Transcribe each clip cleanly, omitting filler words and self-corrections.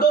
2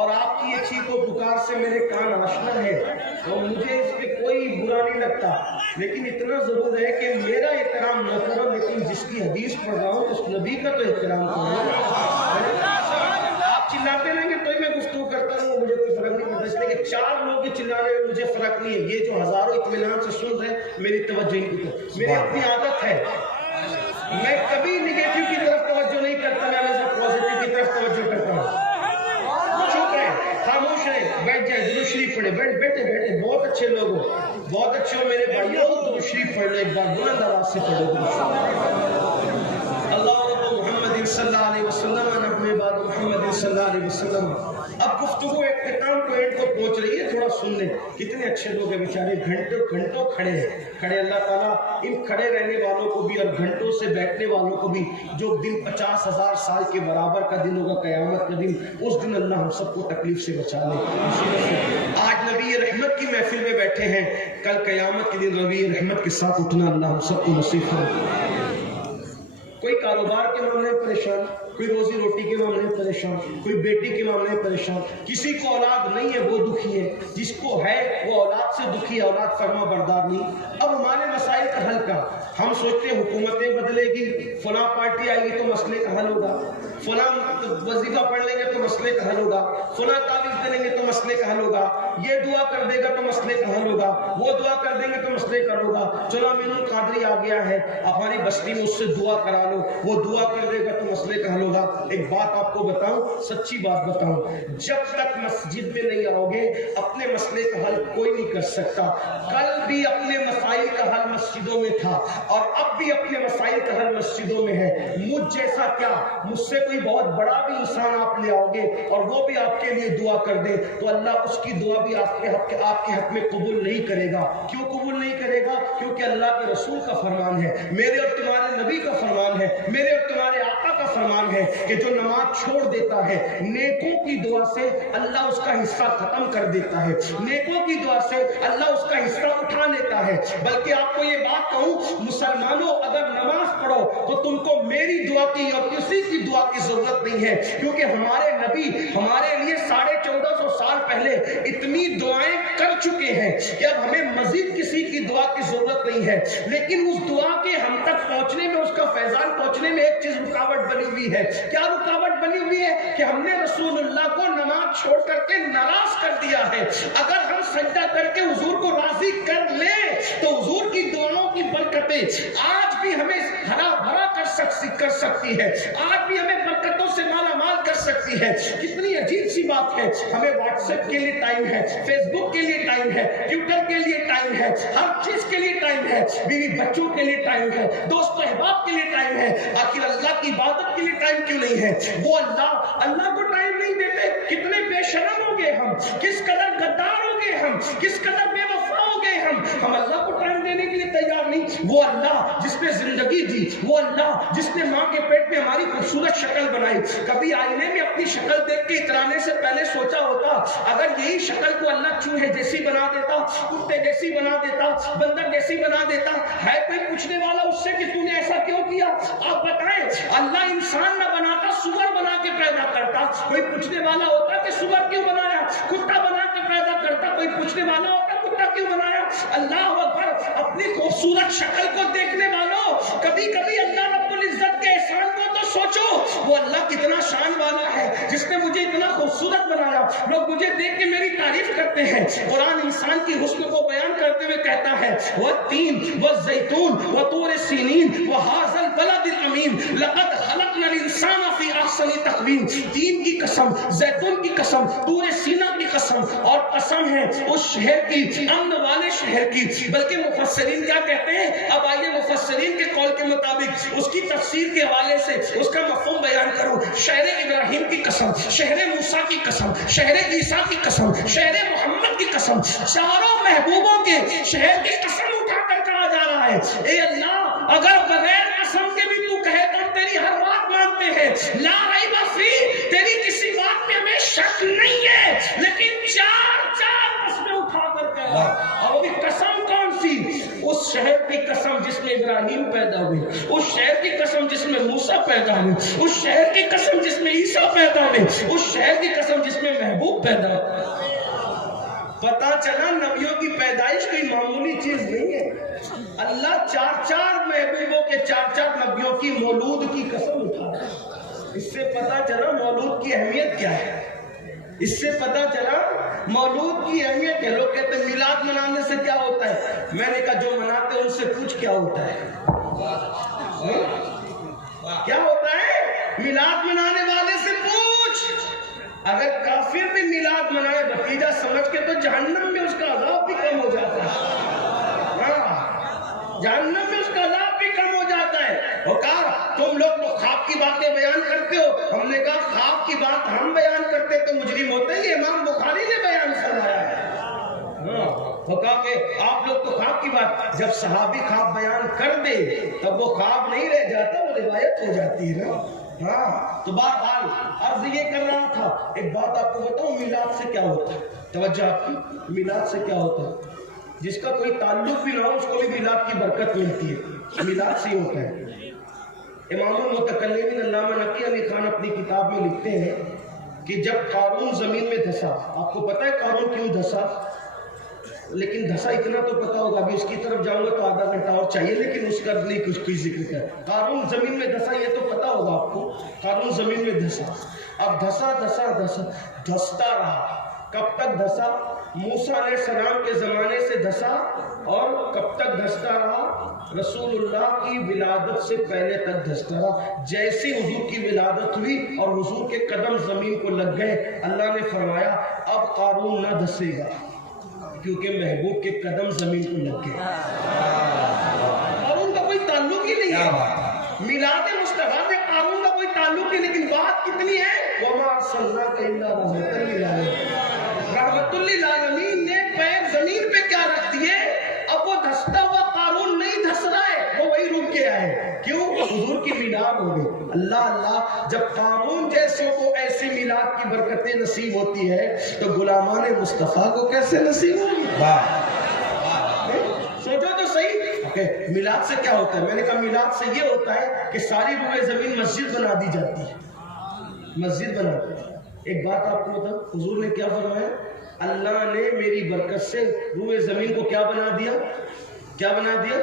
اور آپ کی یہ چیخ و پکار سے میرے کان آشنا ہے اور مجھے اس پہ کوئی برا نہیں لگتا، لیکن اتنا ضرور ہے کہ میرا احترام نہ کرو، لیکن جس کی حدیث پڑھ رہا ہوں اس نبی کا تو احترام کرو۔ آپ چلاتے رہیں گے تو ہی میں گفتگو کرتا ہوں، مجھے کوئی فرق نہیں پڑتا، اس لیے کہ 4 لوگ ہی چلانے میں مجھے فرق نہیں ہے، یہ جو ہزاروں اطمینان سے سن رہے ہیں میری توجہ نہیں کی، میری اپنی عادت ہے، میں کبھی نگیٹو کی طرف توجہ نہیں کرتا، میں ہمیشہ پازیٹو کی طرف توجہ کرتا ہوں۔ چپ رہے، خاموش رہے، بیٹھ جائیں، درود شریف پڑھیں، بیٹھے بہت اچھے لوگ ہو، بہت اچھے ہو میرے بھائیوں، درود شریف پڑھ لیں، ایک بار بلند آواز سے پڑھو درود شریف۔ اللہ رب محمد صلی اللہ علیہ وسلم نحمد بعد محمد صلی اللہ علیہ وسلم۔ اب گفتگو اختتام کو اینڈ کو پہنچ رہی ہے، تھوڑا سن لیں۔ کتنے اچھے لوگ ہیں بیچارے، گھنٹوں کھڑے ہیں، اللہ تعالیٰ ان کھڑے رہنے والوں کو بھی اور گھنٹوں سے بیٹھنے والوں کو بھی، جو دن 50,000 سال کے برابر کا دن ہوگا قیامت کا دن، اس دن اللہ ہم سب کو تکلیف سے بچا لے۔ آج نبی رحمت کی محفل میں بیٹھے ہیں، کل قیامت کے دن نبی رحمت کے ساتھ اٹھنا اللہ ہم سب کو نصیب کرے۔ کوئی کاروبار کے معاملے میں پریشان، کوئی روزی روٹی کے معاملے میں پریشان، کوئی بیٹی کے معاملے میں پریشان، کسی کو اولاد نہیں ہے وہ دکھی ہے، جس کو ہے وہ اولاد سے دکھی ہے، اولاد فرما بردار نہیں۔ اب ہمارے مسائل کا حل کا، ہم سوچتے ہیں حکومتیں بدلے گی، فلاں پارٹی آئے گی تو مسئلے کا حل ہوگا، فلاں وظیفہ پڑھ لیں گے تو مسئلے کا حل ہوگا، فلاں تعویذ دے لیں گے تو مسئلے کا حل ہوگا، یہ دعا کر دے گا تو مسئلے کا حل ہوگا، وہ دعا کر دیں گے تو مسئلے کا حل ہوگا، چلو امین القادری آ گیا ہے ہماری بستی میں، اس سے دعا کرا لو، وہ دعا کر دے گا تو مسئلے کا حل ہوگا۔ ایک بات آپ کو بتاؤں، سچی بات بتاؤں، جب تک مسجد میں نہیں آؤ گے اپنے مسئلے کا حل کوئی نہیں کر سکتا۔ کل بھی اپنے مسائل کا حل مسجدوں میں تھا اور اب بھی اپنے مسائل کا حل مسجدوں میں ہے۔ مجھ جیسا کیا، مجھ سے کوئی بہت بڑا بھی انسان آپ لے آؤ گے اور وہ بھی آپ کے لیے دعا کر دے تو اللہ اس کی دعا بھی آپ کے حق میں قبول نہیں کرے گا۔ کیوں قبول نہیں کرے گا؟ کیونکہ اللہ کے رسول کا فرمان ہے، میرے اور تمہارے نبی کا فرمان ہے، میرے اور تمہارے آقا کا فرمان ہے کہ جو نماز چھوڑ دیتا ہے نیکوں کی دعا سے اللہ اس کا حصہ ختم کر دیتا ہے، نیکوں کی دعا سے اللہ اس کا حصہ اٹھا لیتا ہے۔ بلکہ آپ کو یہ بات کہوں، مسلمانوں اگر نماز پڑھو تو تم کو میری دعا کی اور کسی کی دعا کی ضرورت نہیں ہے، کیونکہ ہمارے نبی ہمارے لیے 1450 سال پہلے اتنی دعائیں کر چکے ہیں کہ اب ہمیں مزید کسی کی دعا کی ضرورت نہیں ہے۔ لیکن اس دعا کے ہم تک پہنچنے میں، اس کا فیضان پہنچنے میں ایک چیز رکاوٹ بنی ہوئی ہے۔ کیا رکاوٹ بنی ہوئی ہے؟ کہ ہم نے رسول اللہ کو نماز چھوڑ کر کے ناراض کر دیا ہے۔ اگر ہم سجدہ کر کے حضور کو راضی کر لیں تو حضور کی دعاؤں کی برکتیں آج بھی ہمیں ہرا بھرا کر سکتی ہے، آج بھی ہمیں برکتوں سے مالا مال کر سکتی ہے۔ کتنی عجیب سی بات ہے، ہمیں واٹس ایپ کے لیے ٹائم ہے، فیس بک کے لیے ٹائم ہے، ٹویٹر کے لیے ٹائم ہے، ہر چیز کے لیے ٹائم ہے، بیوی بچوں کے لیے ٹائم ہے، دوست و احباب کے لیے ٹائم ہے، آخر اللہ کی عبادت کے لیے ٹائم کیوں نہیں ہے؟ وہ اللہ کو ٹائم نہیں دیتے۔ کتنے بے شرم ہو گئے ہم، کس قدر غدار ہو گئے ہم، کس قدر بے وفا ہو گئے ہم اللہ کو ٹائم دینے کے لیے تیار نہیں۔ وہ اللہ جس نے زندگی دی، وہ اللہ جس نے ماں کے پیٹ میں ہماری خوبصورت شکل بنائی، کبھی آئینے میں اپنی شکل دیکھ کے اترانے سے پہلے سوچا ہوتا اگر یہی شکل کو اللہ چوہے جیسی بنا دیتا، کتے جیسی بنا دیتا، بندر جیسی بنا دیتا، ہے کوئی پوچھنے والا اس سے کہ تو نے ایسا کیوں کیا؟ آپ بتائیں، اللہ انسان نہ بناتا سور بنا کے پیدا کرتا، کوئی پوچھنے والا ہوتا کہ سور کیوں بنایا؟ کتا بنا کے پیدا کرتا، کوئی پوچھنے والا ہوتا کتا کیوں بنایا؟ اللہ اکبر، اپنی خوبصورت شکل کو دیکھنے والوں کبھی کبھی اللہ رب العزت کے احسان کو تو سوچو، وہ اللہ کتنا شان والا ہے جس نے مجھے اتنا خوبصورت بنایا۔ لوگ مجھے دیکھ کے میری تعریف کرتے ہیں، قرآن انسان کی حسن کو بیان کرتے ہوئے کہتا ہے وَالتِّينِ وَالزَّيْتُونِ وَطُورِ سِينِينَ وَهَٰذَا الْبَلَدِ الْأَمِينِ لَقَدْ خَلَقْنَا الْإِنسَانَ فِي أَحْسَنِ تَقْوِيمٍ۔ تین کی قسم، زیتون کی قسم، طور سینا کی قسم، اور قسم ہے اس شہر کی، امن والے شہر کی۔ بلکہ مفسرین کیا کہتے ہیں؟ اب آئیے مفسرین کے قول کے مطابق اس کی تفسیر کے حوالے سے اس کا مفہوم بیان کروں۔ شہر ابراہیم کی قسم، شہر موسیٰ کی قسم، شہر عیسیٰ کی قسم، شہر محمد کی قسم، چاروں محبوبوں کے شہر کی قسم اٹھا کر کہا جا رہا ہے اے اللہ اگر بغیر قسم کے بھی تو کہے تو ہم تیری ہر بات مانتے ہیں، لا ریب فی، تیری کسی بات میں ہمیں شک نہیں ہے، لیکن چار قسمیں اٹھا کر کہا، اور وہ بھی قسم کون سی؟ اس شہر کی قسم جس میں ابراہیم پیدا ہوئے، اس شہر کی قسم جس میں موسیٰ پیدا ہوئے، اس شہر کی قسم جس میں عیسیٰ پیدا ہوئے، اس شہر کی قسم جس میں محبوب پیدا ہوئے۔ پتا چلا نبیوں کی پیدائش کوئی معمولی چیز نہیں ہے۔ اللہ چار محبوبوں کے 4 نبیوں کی مولود کی قسم اٹھا رہا ہے۔ اس سے پتا چلا مولود کی اہمیت کیا ہے، اس سے پتا چلا مولود کی اہمیت ہے۔ لوگ کہتے ہیں میلاد منانے سے کیا ہوتا ہے، میں نے کہا جو مناتے ہیں ان سے پوچھ کیا ہوتا ہے، کیا ہوتا ہے؟ میلاد منانے والے سے پوچھ۔ اگر کافر بھی میلاد منائے بھتیجا سمجھ کے تو جہنم میں اس کا عذاب بھی کم ہو جاتا ہے۔ جہنم میں اس کا عذاب بھی کم ہو جاتا ہے۔ وہ کہا تم لوگ تو خواب کی باتیں بیان کرتے ہو، ہم نے کہا خواب کی بات ہم بیان کرتے تو مجرم ہوتے، یہ امام بخاری نے بیان فرمایا ہے۔ وہ کہا کہ آپ لوگ تو خواب کی بات، جب صحابی خواب بیان کر دے تب وہ خواب نہیں رہ جاتا، وہ روایت ہو جاتی ہے نا۔ ہاں تو بہرحال عرض یہ کر رہا تھا، ایک بات آپ کو بتاؤں میلاد سے کیا ہوتا ہے، توجہ آپ کی، میلاد سے کیا ہوتا ہے؟ جس کا کوئی تعلق بھی نہ ہو اس کو بھی میلاد کی برکت ملتی ہے۔ میلاد سے ہوتا ہے، امام المتکلمین علامہ نقی علی خان اپنی کتاب میں لکھتے ہیں کہ جب قارون زمین میں دھسا، آپ کو پتہ ہے قارون کیوں دھسا؟ لیکن دھسا اتنا تو پتا ہوگا، ابھی اس کی طرف جاؤں گا تو آدھا گھنٹہ اور چاہیے، لیکن اس کا نہیں کچھ کوئی ذکر کر۔ قارون زمین میں دھسا یہ تو پتا ہوگا آپ کو، قارون زمین میں دھسا۔ اب دھستا رہا، کب تک دھسا؟ موسیٰ علیہ السلام کے زمانے سے دھسا، اور کب تک دھستا رہا؟ رسول اللہ کی ولادت سے پہلے تک دھستا رہا۔ جیسی حضور کی ولادت ہوئی اور حضور کے قدم زمین کو لگ گئے، اللہ نے فرمایا اب قارون نہ دھسے گا، کیونکہ محبوب کے قدم زمین کو لگ گئے۔ قارون کا کوئی تعلق ہی نہیں ہے، میلاد مصطفیٰ سے قارون کا کوئی تعلق نہیں، لیکن بات کتنی ہے، وَمَا أَرْسَلْنَاكَ إِلَّا رَحْمَةً لِّلْعَالَمِينَ۔ رحمت للعالمین نے پیر زمین پہ کیا رکھ دیے؟ اب وہ دھستا ہوا قارون نہیں دھس رہا ہے، وہ وہی رک گیا ہے۔ کیوں؟ حضور کی میلاد ہو گئی۔ اللہ اللہ، جب قارون جیسوں کو ایسی میلاد کی برکتیں نصیب ہوتی ہے تو غلامان مصطفیٰ کو کیسے نصیب ہوگی؟ سوچو تو صحیح، میلاد سے کیا ہوتا ہے؟ میں نے کہا میلاد سے یہ ہوتا ہے کہ ساری روئے زمین مسجد بنا دی جاتی ہے، مسجد بنا دی۔ ایک بات آپ کو بتاؤ، حضور نے کیا فرمایا؟ اللہ نے میری برکت سے روئے زمین کو کیا بنا دیا؟ کیا بنا دیا؟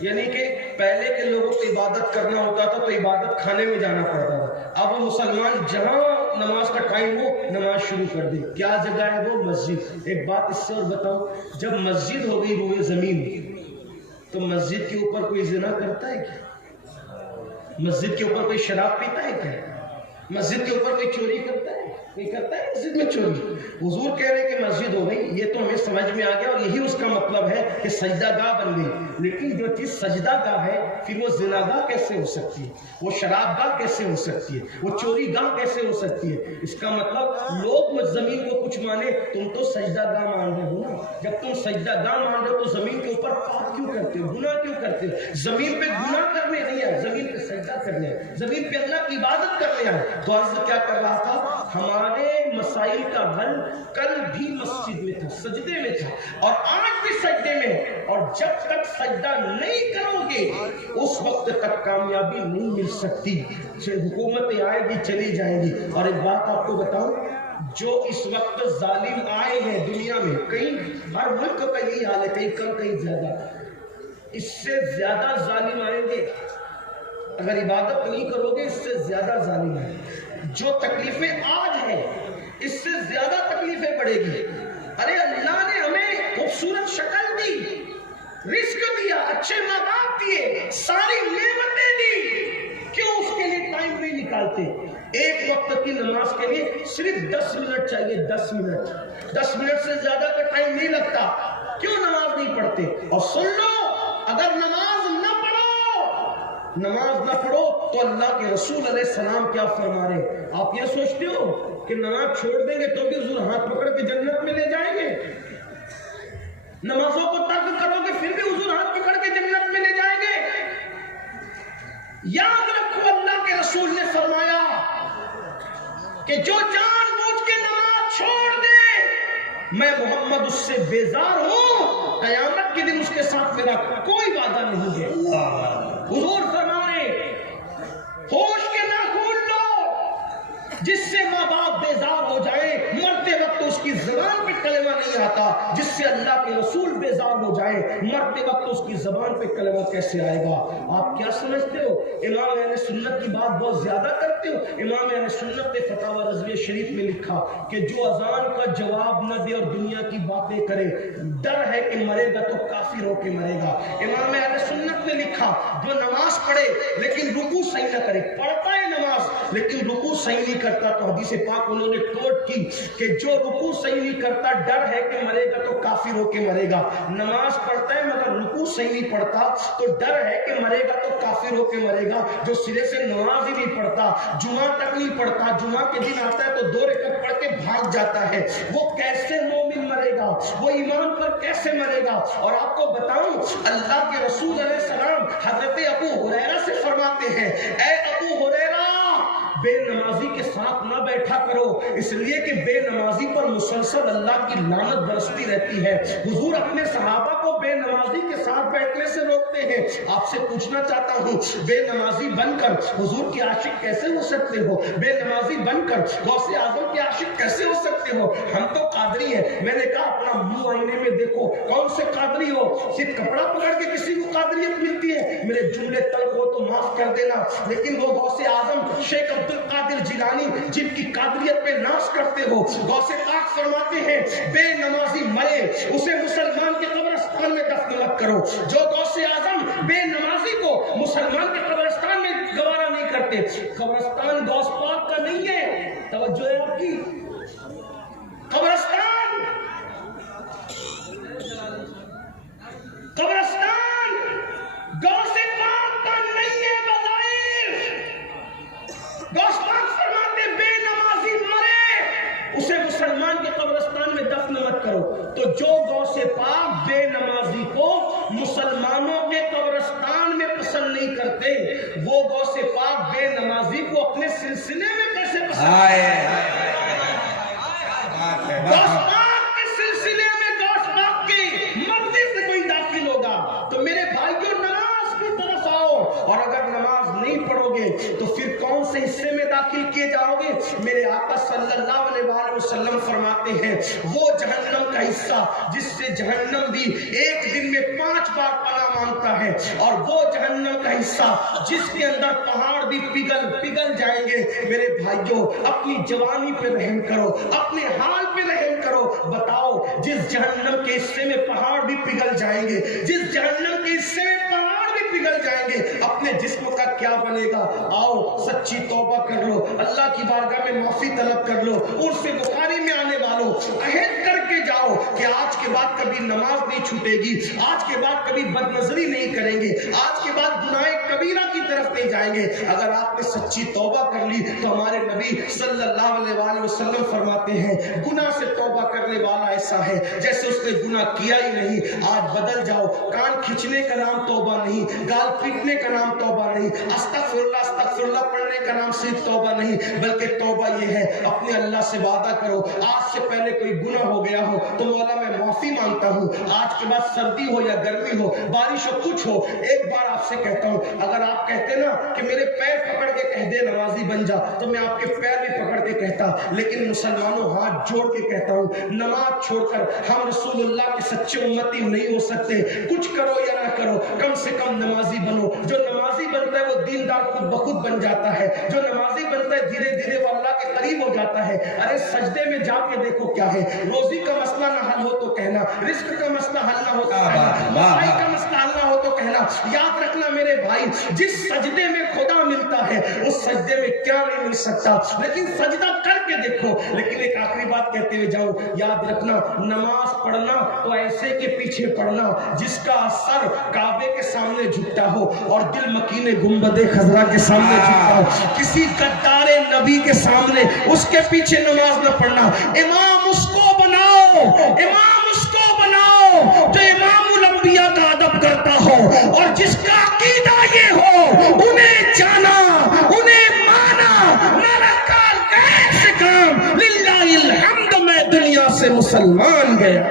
یعنی کہ پہلے کے لوگوں کو عبادت کرنا ہوتا تھا تو عبادت خانے میں جانا پڑتا تھا، اب وہ مسلمان جہاں نماز کا ٹائم ہو نماز شروع کر دے۔ کیا جگہ ہے وہ؟ مسجد۔ ایک بات اس سے اور بتاؤ، جب مسجد ہو گئی روئے زمین تو مسجد کے اوپر کوئی زنا کرتا ہے کیا؟ مسجد کے اوپر کوئی شراب پیتا ہے کیا؟ مسجد کے اوپر کوئی چوری کرتا ہے؟ کوئی کرتا ہے مسجد میں چوری؟ حضور کہہ رہے کہ مسجد ہو گئی، یہ تو ہمیں سمجھ میں آ گیا اور یہی اس کا مطلب ہے کہ سجدہ گاہ بن گئی، لیکن جو چیز سجدہ گاہ ہے پھر وہ زنا گاہ کیسے ہو سکتی ہے؟ وہ شراب گاہ کیسے ہو سکتی ہے؟ وہ چوری گاہ کیسے ہو سکتی ہے؟ اس کا مطلب لوگ زمین کو کچھ مانے، تم تو سجدہ گاہ مان رہے ہو نا۔ جب تم سجدہ گاہ مان رہے ہو تو زمین کے اوپر پاپ کیوں کرتے ہو، گناہ کیوں کرتے ہو؟ زمین پہ گناہ کرنے نہیں ہے، زمین پہ سجدہ کرنے ہے، زمین پہ اللہ کی عبادت کرنے ہے۔ تو عرض کیا کر رہا تھا، ہمارے مسائل کا حل کل بھی مسجد میں تھا، سجدے میں تھا، اور آج بھی سجدے میں ہے، اور جب تک سجدہ نہیں کرو گے اس وقت تک کامیابی نہیں مل سکتی۔ حکومتیں آئے گی چلی جائیں گی۔ اور ایک بات آپ کو بتاؤں، جو اس وقت ظالم آئے ہیں دنیا میں، کہیں ہر ملک کا یہی حال ہے، کہیں کم کہیں زیادہ، اس سے زیادہ ظالم آئیں گے اگر عبادت نہیں کرو گے، اس سے زیادہ ظالم ہے۔ جو تکلیفیں آج ہیں اس سے زیادہ تکلیفیں پڑے گی۔ ارے اللہ نے ہمیں خوبصورت شکل دی، رزق دیا، اچھے ماں باپ دیے، ساری نعمتیں دی، کیوں اس کے لیے ٹائم نہیں نکالتے؟ ایک وقت کی نماز کے لیے صرف 10 منٹ چاہیے، 10 منٹ، 10 منٹ سے زیادہ کا ٹائم نہیں لگتا، کیوں نماز نہیں پڑھتے؟ اور سن لو، اگر نماز نہ پڑھو تو اللہ کے رسول علیہ السلام کیا فرما رہے؟ آپ یہ سوچتے ہو کہ نماز چھوڑ دیں گے تو بھی حضور ہاتھ پکڑ کے جنت میں لے جائیں گے؟ نمازوں کو ترک کرو گے پھر بھی حضور ہاتھ پکڑ کے جنت میں لے جائیں گے؟ یاد رکھو، اللہ کے رسول نے فرمایا کہ جو جان بوجھ کے نماز چھوڑ دے میں محمد اس سے بیزار ہوں قیامت کے دن اس کے ساتھ میرا کوئی وعدہ نہیں ہے۔ حضور فرما رہے ہوش کے ناخن لو، جس سے ماں باپ بیزار ہو جائیں، مرتے وقت اس کی زبان پہ کلمہ نہیں آتا، جس سے اللہ کے رسول بیزار ہو جائیں، مرتے وقت اس کی زبان پہ کلمہ کیسے آئے گا؟ آپ کیا سمجھتے ہو؟ امام اہل سنت کی بات بہت زیادہ کرتے ہو؟ امام اہل سنت نے فتاوی رضویہ شریف میں لکھا کہ جو اذان کا جواب نہ دے اور دنیا کی باتیں کرے، ڈر ہے کہ مرے گا تو کافر ہو کے مرے گا۔ امام اہل سنت نے لکھا جو نماز پڑھے لیکن رکوع صحیح نہ کرے، پڑھتا ہے نماز لیکن رکوع صحیح نہیں کرتا، تو حدیث پاک انہوں نے کوٹ کی کہ جو رکوع صحیح نہیں کرتا، ڈر ہے کہ مرے گا تو کافر ہو کے مرے گا۔ نماز پڑھتا ہے مگر رکوع صحیح نہیں پڑھتا تو ڈر ہے کہ مرے گا تو کافر ہو کے مرے گا۔ جو سرے سے نماز ہی نہیں پڑھتا، جمعہ تک نہیں پڑھتا، جمعہ کے دن آتا ہے تو 2 رکعت پڑھ کے بھاگ جاتا ہے، وہ کیسے مومن مرے گا؟ وہ ایمان پر کیسے مرے گا؟ اور آپ کو بتاؤں، اللہ کے رسول علیہ السلام حضرت ابو ہریرہ سے فرماتے ہیں، اے ابو ہریرہ، بے نمازی کے ساتھ نہ بیٹھا کرو، اس لیے کہ بے نمازی پر مسلسل اللہ کی لعنت برستی رہتی ہے۔ حضور اپنے صحابہ کو بے نمازی کے ساتھ بیٹھنے سے روکتے ہیں۔ آپ سے پوچھنا چاہتا ہوں، بے نمازی بن کر حضور کے عاشق کیسے ہو سکتے ہو؟ بے نمازی بن کر غوث اعظم کے عاشق کیسے ہو سکتے ہو؟ ہم تو قادری ہیں۔ میں نے کہا اپنا منہ آئینے میں دیکھو، کون سے قادری ہو؟ صرف کپڑا پکڑ کے کسی کو قادریت ملتی ہے؟ میرے جملے تلخ ہو تو معاف کر دینا، لیکن وہ غوث اعظم شیخ عبد القادر جیلانی جن کی قادریت پہ ناز کرتے ہو، غوث پاک فرماتے ہیں بے نمازی مرے اسے مسلمان کے قبرستان میں دفن مت کرو۔ جو غوث اعظم بے نمازی کو مسلمان کے قبرستان میں گوارا نہیں کرتے، قبرستان غوث پاک کا نہیں ہے، توجہ ہے آپ کی، قبرستان غوث پاک کا نہیں ہے بظاہر۔ غوث پاک فرماتے بے نمازی مرے اسے مسلمان کے قبرستان میں دفن مت کرو۔ تو جو غوث پاک بے نمازی کو مسلمانوں کے قبرستان میں پسند نہیں کرتے، وہ غوث پاک بے نمازی کو اپنے سلسلے میں کیسے پسند کرتے؟ غوث پاک کے سلسلے میں غوث پاک کی مرضی سے کوئی داخل ہوگا تو میرے بھائیوں نماز کی طرف آؤ، اور اگر نماز نہیں پڑھو گے تو پھر کون سے حصے میں داخل کیے جاؤ گے؟ میرے آقا صلی اللہ علیہ وسلم فرماتے ہیں وہ جہنم کا حصہ جس سے جہنم بھی ایک دن میں 5 بار پناہ مانگتا ہے، اور وہ جہنم کا حصہ جس کے اندر پہاڑ بھی پگھل جائیں گے۔ میرے بھائیوں اپنی جوانی پہ رحم کرو، اپنے حال پہ رحم کرو۔ بتاؤ جس جہنم کے حصے میں پہاڑ بھی پگھل جائیں گے، جس جہنم کے حصے میں پہاڑ بھی پگھل جائیں گے، اپنے جسم کا کیا بنے گا؟ آؤ سچی توبہ کر لو، اللہ کی بارگاہ میں معافی طلب کر لو، عرف بخاری میں آنے والوں عہد کر کے جاؤ کہ آج کے بعد کبھی نماز نہیں چھوٹے گی، آج کے بعد کبھی بد نظری نہیں کریں گے، آج کے بعد گناہ کبیرہ کی طرف نہیں جائیں گے۔ اگر آپ نے سچی توبہ کر لی تو ہمارے نبی صلی اللہ علیہ وسلم فرماتے ہیں گناہ سے توبہ کرنے والا ایسا ہے جیسے اس نے گناہ کیا ہی نہیں۔ آج بدل جاؤ، کان کھچنے کا نام توبہ نہیں، گال پیٹنے کا نام توبہ نہیں، استغفر اللہ پڑھنے کا نام صرف توبہ نہیں، بلکہ توبہ یہ ہے اپنے اللہ سے وعدہ کرو آج سے پہلے کوئی گناہ ہو گیا ہو تو مولا میں معافی مانگتا ہوں، آج کے بعد سردی ہو یا گرمی ہو، بارش ہو، کچھ ہو، ایک بار آپ سے کہتا ہوں، اگر آپ کہتے نا کہ میرے پیر پکڑ کے کہہ دے نمازی بن جا تو میں آپ کے پیر بھی پکڑ کے کہتا، لیکن مسلمانوں ہاتھ جوڑ کے کہتا ہوں نماز چھوڑ کر ہم رسول اللہ کے سچے امتی نہیں ہو سکتے۔ کچھ کرو یا نہ کرو، کم سے کم نمازی بنو۔ جو نمازی بنتا ہے وہ دیندار خود بخود بن جاتا ہے، جو نمازی بنتا ہے دھیرے دھیرے وہ اللہ کے قریب ہو جاتا ہے۔ ارے سجدے میں جا کے دیکھو کیا ہے، روزی کا مسئلہ نہ حل ہو تو کہنا، رزق کا مسئلہ حل نہ ہو تو کہنا، مائی کا مسئلہ حل نہ ہو تو کہنا۔ یاد رکھنا میرے بھائی، جس سجدے میں خدا ملتا ہے اس سجدے میں کیا نہیں مل سکتا، لیکن سجدہ کر کے دیکھو۔ لیکن ایک آخری بات کہتے ہوئے جاؤں، یاد رکھنا نماز پڑھنا تو ایسے کے پیچھے پڑھنا جس کا سر کعبے کے سامنے جھکتا ہو اور دل مکین گنبد خضرا کے سامنے جھکتا ہو، کسی غدار نبی کے سامنے اس کے پیچھے نماز نہ پڑھنا۔ امام اس کو بناؤ، امام اس کو بناؤ جو امام الانبیاء کا ادب کرتا ہو اور جس کا عقیدہ یہ ہو انہیں جانا، انہیں مانا، نہ رکھا ایسے کام، للہ الحمد میں دنیا سے مسلمان گیا۔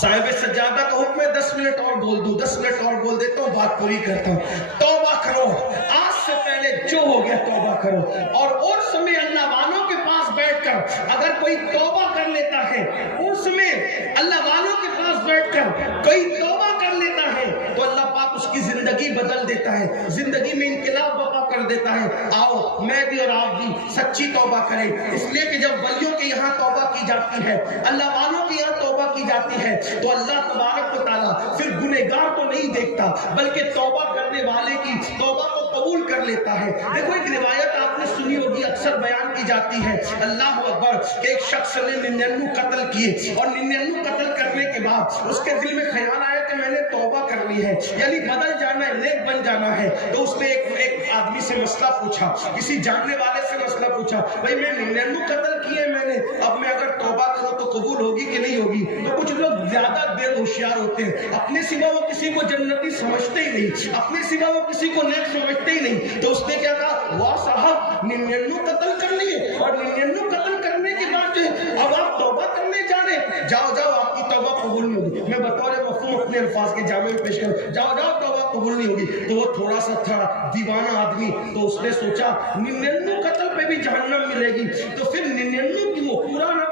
صاحب سجادہ کا حکم ہے 10 منٹ اور بول دوں، 10 منٹ اور بول دیتا ہوں، بات پوری کرتا ہوں. توبہ کرو، آج سے پہلے جو ہو گیا توبہ کرو. اور اس میں اللہ والوں کے پاس بیٹھ کر اگر کوئی توبہ کر لیتا ہے، اس میں اللہ والوں کے پاس بیٹھ کر کوئی توبہ کر لیتا ہے تو اللہ پاک اس کی زندگی بدل دیتا ہے، زندگی میں انقلاب برپا کر دیتا ہے. آؤ میں بھی اور آپ بھی سچی توبہ کریں، اس لیے کہ جب ولیوں کے یہاں توبہ کی جاتی ہے، اللہ والوں کے یہاں توبہ کی جاتی ہے تو اللہ تبارک و تعالیٰ پھر گنہگار کو نہیں دیکھتا بلکہ توبہ کرنے والے کی توبہ کو قبول کر لیتا ہے. دیکھو ایک روایت آپ نے سنی ہوگی، اکثر بیان کی جاتی ہے، اللہ اکبر، کہ ایک شخص نے 99 قتل کیے اور 99 قتل کرنے کے بعد اس کے دل میں خیال آیا کہ میں نے توبہ کرنی ہے، یعنی بدل جانا ہے، نیک بن جانا ہے. تو اس نے ایک آدمی سے مسئلہ پوچھا، کسی جاننے والے سے مسئلہ پوچھا، بھائی میں 99 قتل کیے میں نے، اب میں اگر توبہ کروں تو قبول ہوگی کہ نہیں ہوگی؟ تو کچھ لوگ زیادہ دیر ہوشیار ہوتے ہیں، اپنے سوا وہ کسی کو جنتی سمجھتے ہی نہیں، اپنے سوا وہ کسی کو نیک سمجھتے ہی نہیں. تو اس نے کیا کہا، واہ صاحب 99 قتل کر لیے اور 99 قتل کرنے کے بعد جو ہے اب آپ توبہ کرنے جا رہے ہیں، جاؤ جاؤ آپ کی توبہ قبول نہیں ہوگی. میں بطور مفہوم اپنے الفاظ کے جامع میں پیش کروں، جاؤ جاؤ توبہ قبول نہیں ہوگی. تو وہ تھوڑا سا تھا دیوانہ آدمی، تو اس نے سوچا 99 قتل پہ بھی جہنم ملے گی، تو پھر 99 کی وہ پورا نہ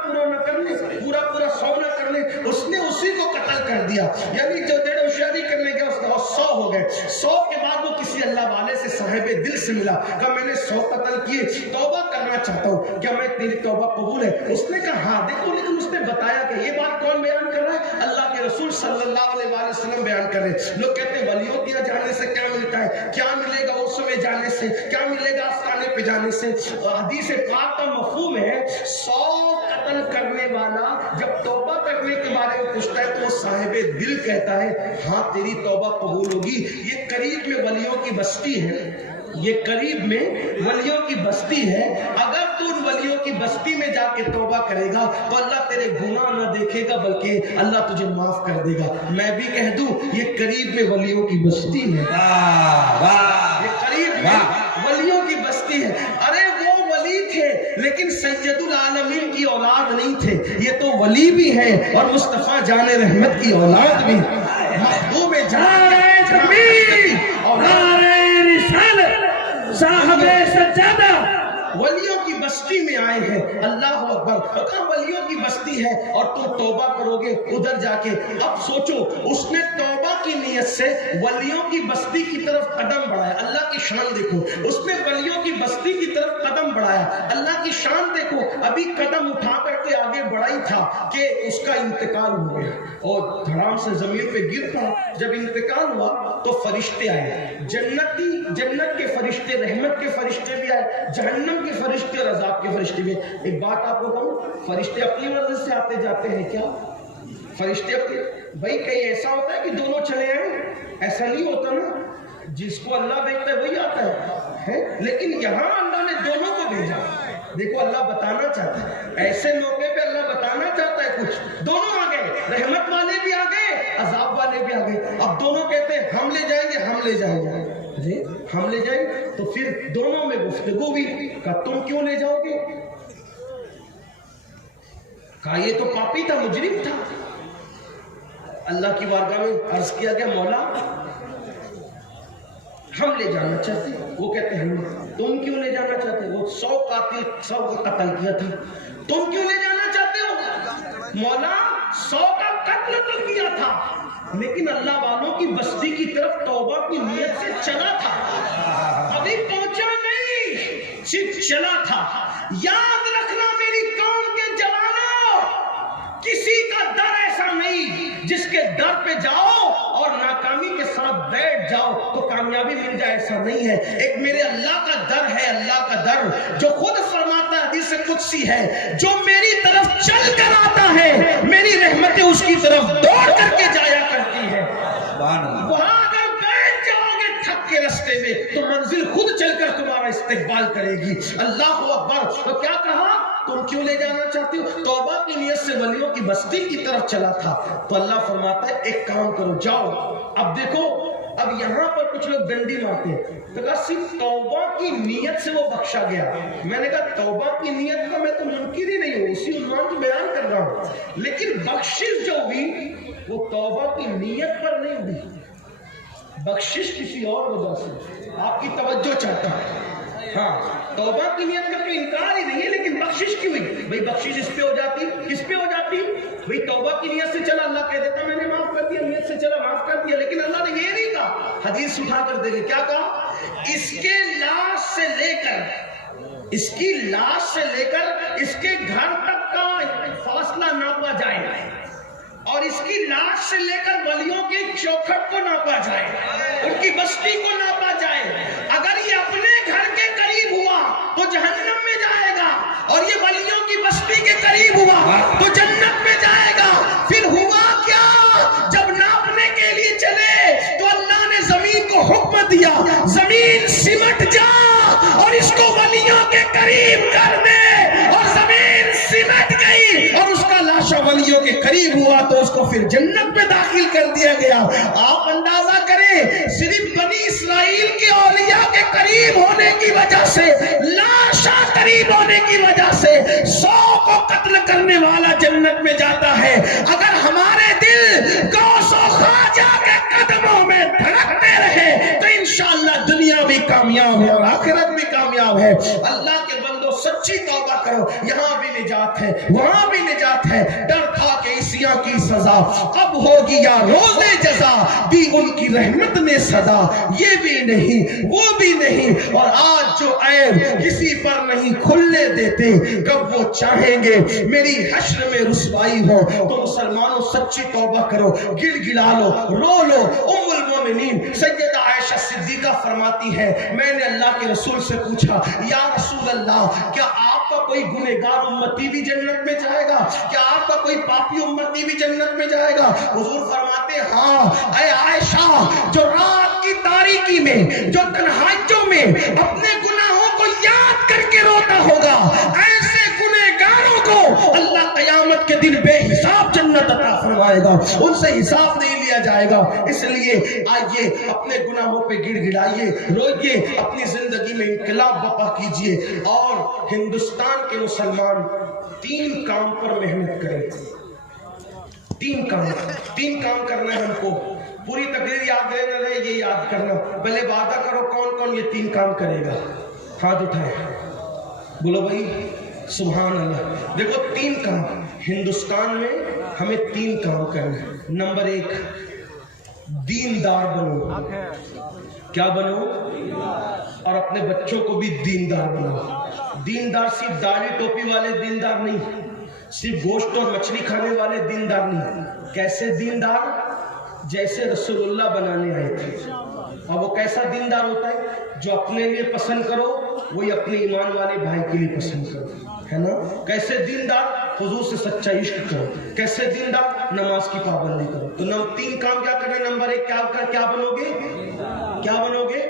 کر لے، پورا 100 نہ کر لے، اس نے اسی کو قتل کر دیا. یعنی جو دیر ہوشیاری کرنے گیا اس کا 100 ہو گئے. 100 کے بعد وہ کسی اللہ والے سے صاحب دل سے ملا، کہا میں نے 100 قتل کیے، توبہ کرنا چاہتا ہوں، کیا میں تیری توبہ قبول ہے؟ اس نے کہا ہاں. دیکھو لیکن اس نے بتایا کہ یہ بات کون بیان کر رہا ہے؟ اللہ کے رسول صلی اللہ علیہ وآلہ وسلم بیان کر رہے ہیں. لوگ کہتے ہیں ولیوں کے جانے سے کیا ملتا ہے، کیا ملے گا اس میں جانے سے، کیا ملے گا آستانے پہ جانے سے؟ حدیث پاک کا مفہوم ہے 100 قتل کرنے والا جب توبہ کرنے کے بارے میں پوچھتا ہے تو وہ صاحب دل کہتا ہے ہاں تیری توبہ قبول ہوگی. یہ قریب میں ولیوں کی بستی ہے، یہ قریب میں ولیوں کی بستی ہے. اگر تو ان ولیوں کی بستی میں جا کے توبہ کرے گا تو اللہ تیرے گناہ نہ دیکھے گا بلکہ اللہ تجھے معاف کر دے گا. میں بھی کہہ دوں یہ قریب میں ولیوں کی بستی ہے، یہ قریب میں ولیوں کی بستی ہے. ارے وہ ولی تھے لیکن سید العالمین کی اولاد نہیں تھے، یہ تو ولی بھی ہے اور مصطفیٰ جان رحمت کی اولاد بھی، محبوب جان صاحب سجادہ ولیوں کی بستی میں آئے ہیں. اللہ اکبر، کہا ولیوں کی بستی ہے اور تم توبہ کرو گے ادھر جا کے. اب سوچو اس نے توبہ کی نیت سے ولیوں کی بستی کی طرف قدم بڑھایا. اللہ کی شان دیکھو، اس نے ولیوں کی بستی کی طرف قدم بڑھایا. اللہ کی شان دیکھو، ابھی قدم اٹھا کر کے آگے بڑھا ہی تھا کہ اس کا انتقال ہو گیا اور دھڑام سے زمین پہ گر پڑا. جب انتقال ہوا تو فرشتے آئے، جنت کے فرشتے، رحمت کے فرشتے بھی آئے، جہنم کے فرشتے اور عذاب کے فرشتے بھی. ایک بات آپ کو کہوں، فرشتے اپنی مرضی سے آتے جاتے ہیں کیا؟ فرشتے اپنے بھائی کہیں ایسا ہوتا ہے کہ دونوں چلے آئیں؟ ایسا نہیں ہوتا نا، جس کو اللہ دیکھتا ہے وہی آتا ہے. لیکن یہاں اللہ نے دونوں کو بھیجا. دیکھو اللہ بتانا چاہتا ہے، ایسے موقع پہ اللہ بتانا چاہتا ہے کچھ. دونوں آ گئے، رحمت والے بھی آ گئے، عذاب والے بھی آ گئے. اب دونوں کہتے ہیں ہم لے جائیں گے، ہم لے جائیں گے. ہم لے جائیں. تو پھر دونوں میں گفتگو بھی، کہا تم کیوں لے جاؤ گے؟ کہا یہ تو پاپی تھا، مجرم تھا. اللہ کی بارگاہ میں عرض کیا گیا مولا ہم لے جانا چاہتے ہیں. وہ کہتے ہیں تم کیوں لے جانا چاہتے ہو؟ 100 قاتل 100 کو قتل کیا تھا، تم کیوں لے جانا چاہتے ہو؟ مولا 100 کا قتل تو کیا تھا لیکن اللہ والوں کی بستی کی طرف توبہ کی نیت سے چلا تھا، ابھی پہنچا نہیں، صرف چلا تھا. یاد رکھنا میری قوم کے جوانوں، کسی کا در ایسا نہیں جس کے در پہ جاؤ اور ناکامی کے ساتھ بیٹھ جاؤ تو کامیابی مل جائے، ایسا نہیں ہے. ایک میرے اللہ کا در ہے، اللہ کا در جو خود فرماتا ہے، حدیث قدسی ہے، جو میری طرف چل کر آتا ہے میری رحمتیں اس کی طرف دوڑ کر کے جایا کرتی ہے. وہاں اگر بیٹھ جاؤ گے تھک کے رستے میں تو منزل خود چل کر تمہارا استقبال کرے گی. اللہ اکبر. تو کیا کہا تم کیوں لے جانا چاہتے ہو؟ توبہ کی نیت سے ولیوں کی بستی کی طرف چلا تھا. تو اللہ فرماتا ہے ایک کام کرو، جاؤ. اب دیکھو، اب یہاں پر کچھ لوگ ڈنڈی مارتے ہیں. تو کہا صرف توبہ کی نیت سے وہ بخشا گیا. میں نے کہا توبہ کی نیت کا میں تو منکر ہی نہیں ہوں، اسی عنوان کو بیان کر رہا ہوں. لیکن بخشش جو ہوئی وہ توبہ کی نیت پر نہیں ہوئی، بخشش کسی اور وجہ سے. آپ کی توجہ چاہتا ہے. ہاں، توبہ کی نیت کا تو انکار ہی نہیں ہے، لیکن بخشش کی ہوئی. بھئی بخشش اس پہ ہو جاتی، کس پہ ہو جاتی؟ بھئی توبہ کی نیت سے چلا، اللہ کہہ دیتا میں نے معاف کر دیا، نیت سے چلا معاف کر دیا. لیکن اللہ نے یہ نہیں کہا. حدیث اٹھا کر دے گے، کیا کہا؟ اس کے لاش سے لے کر، اس کی لاش سے لے کر اس کے گھر تک کا فاصلہ ناپا جائے، اور اس کی لاش سے لے کر ولیوں کے چوکھٹ کو ناپا جائے، ان کی بستی کو ناپا جائے. اگر یہ اپنے گھر کے قریب ہوا تو جہنم میں جائے گا، اور یہ ولیوں کی بستی کے قریب ہوا تو جنت میں جائے گا. پھر ہوا کیا؟ جب ناپنے کے لیے چلے تو اللہ نے زمین کو حکم دیا، زمین سمٹ جا اور اس کو ولیوں کے قریب کر دے. اور زمین سمٹ گئی اور اس کا لاشا ولیوں کے قریب ہوا تو اس کو پھر جنت میں داخل کر دیا گیا. آپ اندازہ کریں، صرف بنی اسرائیل کے اولیاء کے قریب ہونے کی وجہ سے، لاشا قریب ہونے کی وجہ سے 100 کو قتل کرنے والا جنت میں جاتا ہے. اگر ہمارے دل غوث و خواجہ کے قدموں میں دھڑکتے رہے تو انشاءاللہ دنیا بھی کامیاب ہے اور آخرت بھی کامیاب ہے. اللہ کے بندو سچی توبہ کرو. یہاں بھی نجات ہے، وہاں بھی نجات ہے. ڈر تھا کہ عیسیٰ کی سزا اب ہوگی یا روز جزا، دی ان کی رحمت نے صدا. یہ بھی نہیں، وہ بھی نہیں، اور آج جو عیب کسی پر نہیں کھلنے دیتے، کب وہ چاہیں گے میری حشر میں رسوائی ہو. تو مسلمانوں سچی توبہ کرو، گڑ گڑا لو، رو لو. ام المومنین سیدہ عائشہ صدیقہ فرماتی ہے، میں نے اللہ کے رسول سے پوچھا، یا رسول اللہ، کیا آپ کا کوئی گنہگار امتی بھی جنت میں جائے گا؟ کیا آپ کا کوئی پاپی امتی بھی جنت میں جائے گا؟ حضور فرماتے ہاں اے عائشہ، جو رات کی تاریکی میں، جو تنہائیوں میں اپنے گناہوں کو یاد کر کے روتا ہوگا، ایسے گنہگاروں کو اللہ قیامت کے دن بے حساب جنت عطا فرمائے گا، ان سے حساب نہیں لیا جائے گا. اس لیے آئیے اپنے گناہوں پہ گڑ گڑائیے، روئیے، اپنی زندگی میں انقلاب برپا کیجیے. اور ہندوستان کے مسلمان 3 کام پر محنت کریں. 3 کام کرنا ہے ہم کو. پوری تقریر یاد رہنا رہے، یہ یاد کرنا. پہلے وعدہ کرو کون کون یہ 3 کام کرے گا. ہاتھ اٹھائے، بولو بھائی سبحان اللہ. دیکھو 3 کام ہندوستان میں ہمیں 3 کام کرنا ہے. نمبر 1، دیندار بنو. کیا بنو؟ اور اپنے بچوں کو بھی دیندار بناؤ. دیندار صرف داڑھی ٹوپی والے دیندار نہیں، صرف گوشت اور مچھلی کھانے والے دیندار نہیں. کیسے دیندار؟ جیسے رسول اللہ بنانے آئے تھے. اور وہ کیسا دیندار ہوتا ہے؟ جو اپنے لیے پسند کرو وہی اپنے ایمان والے بھائی کے لیے پسند کرو، ہے نا. کیسے دیندار؟ حضور سے سچا عشق کرو. کیسے دیندار؟ نماز کی پابندی کرو. تو 3 کام کیا کرنا ہے؟ نمبر 1 کیا بنو گے؟ کیا بنو گے؟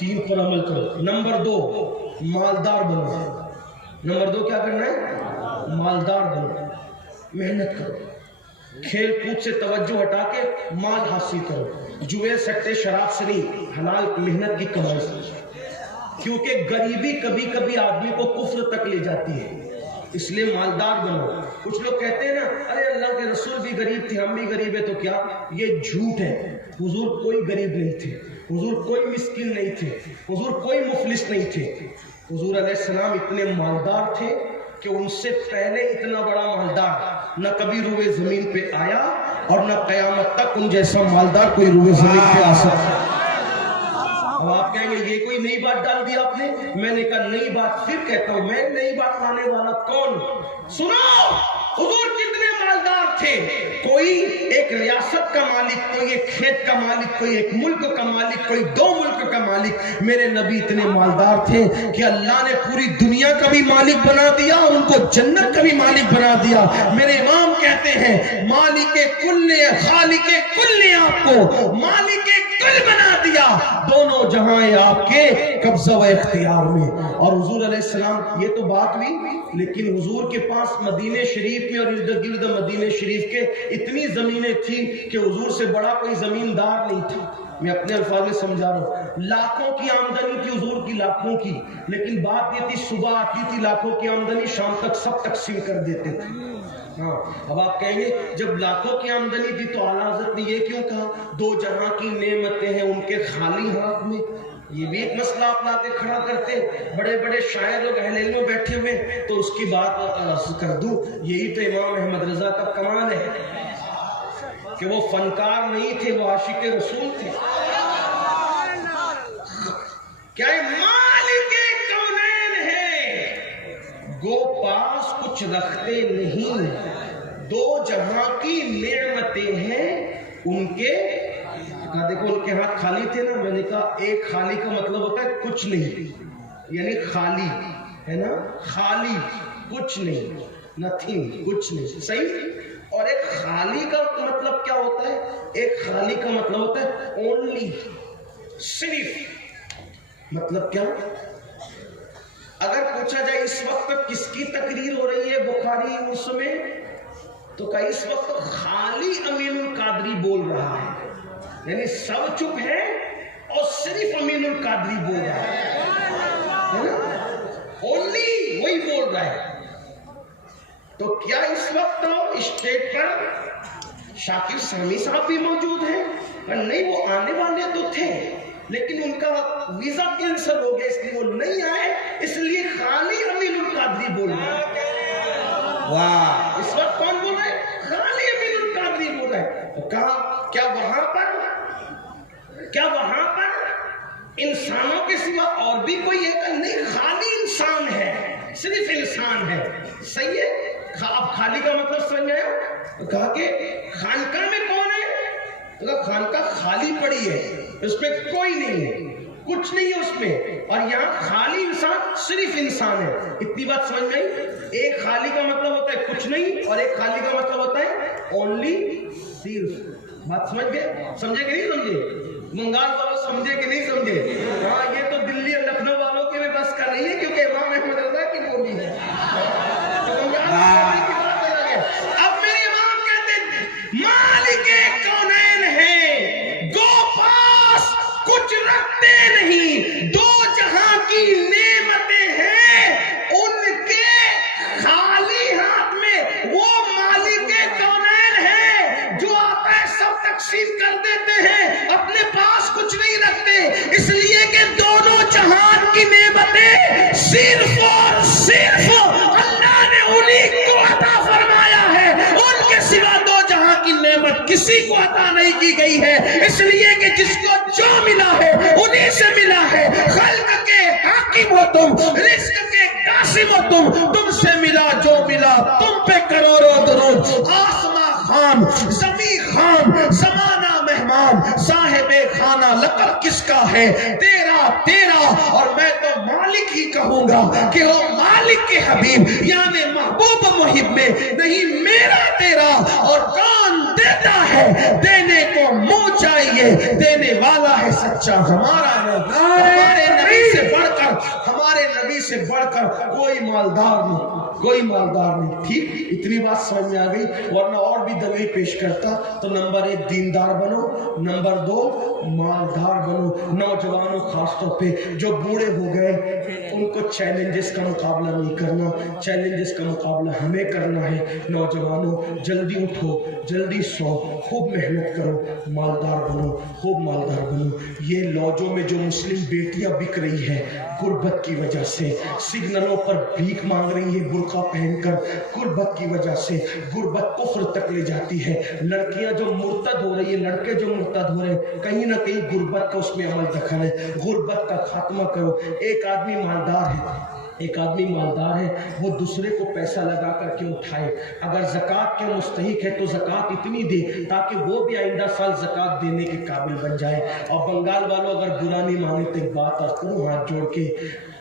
دین پر عمل کرو. نمبر 2، مالدار بنو. نمبر 2 کیا کرنا ہے؟ مالدار بنو. محنت کرو، کھیل کود سے توجہ ہٹا کے مال حاصل کرو. جوئے سٹے شراب سے نہیں، حلال محنت کی کمائی سے. کیونکہ غریبی کبھی کبھی آدمی کو کفر تک لے جاتی ہے، اس لیے مالدار بنو. کچھ لوگ کہتے ہیں نا، ارے اللہ کے رسول بھی غریب تھے، ہم بھی غریب ہیں، تو کیا؟ یہ جھوٹ ہے. حضور کوئی غریب نہیں تھے، حضور کوئی مسکین نہیں تھے، حضور کوئی مفلس نہیں تھے. حضور علیہ السلام اتنے مالدار تھے کہ ان سے پہلے اتنا بڑا مالدار نہ کبھی روئے زمین پہ آیا، اور نہ قیامت تک ان جیسا مالدار کوئی روئے زمین پہ آ سکتا. اب آپ کہیں گے یہ کوئی نئی بات ڈال دی آپ نے. میں نے کہا نئی بات پھر کہتا ہوں، میں نئی بات لانے والا کون؟ سنو، حضور کتنے مالدار تھے. کوئی ایک ریاست کا مالک، کوئی ایک کھیت کا مالک، کوئی ایک ملک کا مالک، کوئی 2 ملک کا مالک. میرے نبی اتنے مالدار تھے کہ اللہ نے پوری دنیا کا بھی مالک بنا دیا اور ان کو جنت کا بھی مالک بنا دیا. میرے امام کہتے ہیں مالک کل خالق کل نے آپ کو مالک کل بنا دیا، دونوں جہاں آپ کے قبضہ و اختیار میں. اور حضور علیہ السلام، یہ تو بات ہوئی لیکن حضور کے پاس مدینہ شریف میں اور ارد گرد مدینہ شریف کے اتنی زمینیں تھیں کہ حضور سے بڑا کوئی زمیندار نہیں تھا. میں اپنے الفاظ میں سمجھا رہا ہوں. لاکھوں کی آمدنی تھی حضور کی، لاکھوں کی، لیکن بات یہ تھی صبح آتی تھی لاکھوں کی آمدنی، شام تک سب تقسیم کر دیتے تھے. ہاں اب آپ کہیں گے جب لاکھوں کی آمدنی تھی تو اعلیٰ حضرت نے یہ کیوں کہا دو جہاں کی نعمتیں ہیں ان کے خالی ہاتھ میں؟ یہ بھی ایک مسئلہ آپ لا کے کھڑا کرتے. بڑے بڑے شاعر لوگ اہل علم بیٹھے ہوئے تو اس کی بات کر دوں. یہی تو امام احمد رضا کا کمال ہے کہ وہ فنکار نہیں تھے، وہ عاشق رسول تھے. کیا مالک کونین ہے گو پاس کچھ رکھتے نہیں، دو جہاں کی نعمتیں ہیں ان کے. کہا دیکھو ان کے ہاتھ خالی تھے نا، میں نے کہا ایک خالی کا مطلب ہوتا ہے کچھ نہیں، یعنی خالی ہے نا، خالی کچھ نہیں، نتھنگ کچھ نہیں، صحیح. اور ایک خالی کا مطلب کیا ہوتا ہے؟ ایک خالی کا مطلب ہوتا ہے اونلی، صرف. مطلب کیا؟ اگر پوچھا جائے اس وقت کس کی تقریر ہو رہی ہے بخاری اس میں، تو کہ اس وقت خالی امین القادری بول رہا ہے، یعنی سب چپ ہے اور صرف امین القادری بول رہا ہے نا، اونلی وہی بول رہا ہے. تو کیا اس وقت اسٹیج پر شاکر سامی صاحب بھی موجود ہیں؟ نہیں، وہ آنے والے تو تھے لیکن ان کا ویزا کینسل ہو گیا اس لیے وہ نہیں آئے، اس لیے خالی امین القادری بول رہے ہیں. واہ، اس وقت کون بول رہے ہیں؟ خالی امین القادری بول رہے ہیں. تو کہا کیا وہاں پر انسانوں کے سوا اور بھی کوئی ایک نہیں، خالی انسان ہے، صرف انسان ہے. صحیح ہے. اب خالی کا مطلب سمجھ آیا؟ کہا کہ خانقاہ میں کون ہے؟ تو کہا خانقاہ خالی پڑی ہے، اس پہ کوئی نہیں ہے، کچھ نہیں ہے اس میں. اور یہاں خالی انسان صرف انسان ہے. اتنی بات سمجھ میں آئی؟ ایک خالی کا مطلب ہوتا ہے کچھ نہیں، اور ایک خالی کا مطلب ہوتا ہے اونلی، صرف. بات سمجھ گئے؟ سمجھے کہ نہیں سمجھے؟ بنگال والوں سمجھے کہ نہیں سمجھے؟ ہاں یہ تو دلی اور لکھنؤ والوں کے بھی بس کا نہیں ہے کیونکہ امام احمد رضا کی بولی ہے. اب میرے امام کہتے ہیں مالک کونین ہے گو پاس کچھ رکھتے نہیں، دو جہاں کی نعمتیں ہیں ان کے خالی ہاتھ میں. وہ مالک کونین ہے جو آتا ہے سب تقسیم کر دیتے ہیں، اپنے پاس کچھ نہیں رکھتے، اس لیے کہ دونوں جہان کی نعمتیں صرف اور صرف اللہ نے انہی کو عطا فرمایا ہے. ان کے سوا دو جہاں کی نعمت کسی کو عطا نہیں کی گئی ہے، اس لیے کہ جس کو جو ملا ہے انہی سے ملا ہے. خلق کے حاکم ہو تم، رزق کے قاسم ہو تم سے ملا جو ملا تم پہ کروڑوں درود. آسماں خان، زمین خان، زمانہ مہمان، صاحب خانہ لقب کس کا ہے؟ تیرا. اور میں تو مالک ہی کہوں گا کہ وہ مالک کے حبیب یعنی محبوب محب میں نہیں میرا تیرا. اور کون دیتا ہے؟ دینے کو منہ چاہیے، دینے والا ہے سچا ہمارا رب. ہمارے نبی سے بڑھ کر کوئی مالدار نہیں. ٹھیک، اتنی بات سمجھ میں آ گئی. ورنہ اور بھی دلیل پیش کرتا تو نمبر 1 دیندار بنو، نمبر 2 مالدار بنو. نوجوانوں خاص طور پہ جو بوڑھے ہو گئے ان کو چیلنجز کا مقابلہ نہیں کرنا، چیلنجز کا مقابلہ ہمیں کرنا ہے. نوجوانوں جلدی اٹھو، جلدی سو، خوب محنت کرو، مالدار بنو، خوب مالدار بنو. یہ لوجوں میں جو مسلم بیٹیاں بک رہی ہیں غربت کی وجہ سے، سگنلوں پر بھیک مانگ رہی ہیں برقع پہن کر، غربت کی وجہ سے. غربت کفر تک لے جاتی ہے. لڑکیاں جو مرتد ہو رہی ہیں، لڑکے جو مرتد ہو رہے ہیں، کہیں نہ کہیں غربت کا اس میں عمل دخل ہے. غربت کا خاتمہ کرو. ایک آدمی مالدار ہے، وہ دوسرے کو پیسہ لگا کر کے اٹھائے. اگر زکوٰۃ کے مستحق ہے تو زکوٰۃ اتنی دے تاکہ وہ بھی آئندہ سال زکوٰۃ دینے کے قابل بن جائے. اور بنگال والوں اگر برا نہیں مانے تو ایک بات کروں ہاتھ جوڑ کے،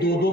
2-2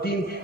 3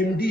MD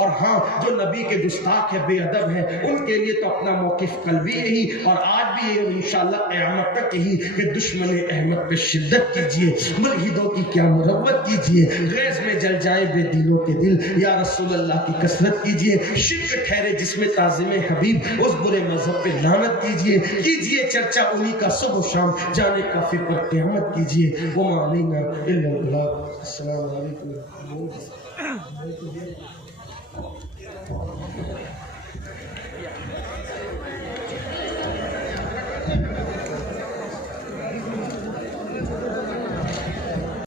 اور ہاں جو نبی کے گستاخ ہے، بے ادب ہے، ان کے لیے تو اپنا موقف کل بھی یہی اور آج بھی یہی اور انشاءاللہ قیامت تک یہی کہ دشمن احمد پہ شدت کیجئے، ملحدوں کی کیا مروت کیجئے، غیظ میں جل جائے بے دلوں کے دل، یا رسول اللہ کی کثرت کیجئے، شرک ٹھہرے جس میں تعظیم حبیب، اس برے مذہب پہ لعنت کیجئے چرچا انہی کا صبح و شام، جانے کافر پر قیامت کیجئے۔ وما علینا الا البلاغ۔ السلام علیکم۔